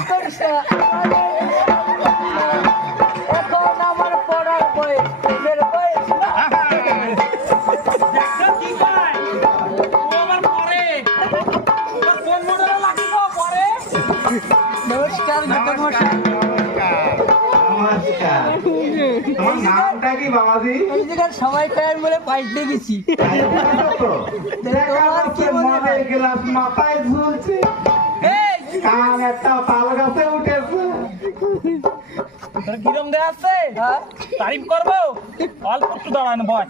করিস না। এখন আমার পড়ার বয়স, প্রেমের বয়স না। দেখছো কি কয়? ও আবার পরে। তোর কোন মডেলে লাগি গো পরে? নমস্কার ঘটক মশাই। নমস্কার। তোমার নামটা কি বাবাজি? এই জায়গায় সবাই টাইম বলে পাল্টে গেছি। দেখা যাচ্ছে মদের গ্লাস মাথায় ঝুলছে, এই, কান একটা তাল গাছে উঠেছে। তোর কিরম দেয়া আছে? হ্যাঁ? তারিফ করবো? অল্প একটু দাঁড়ান বয়।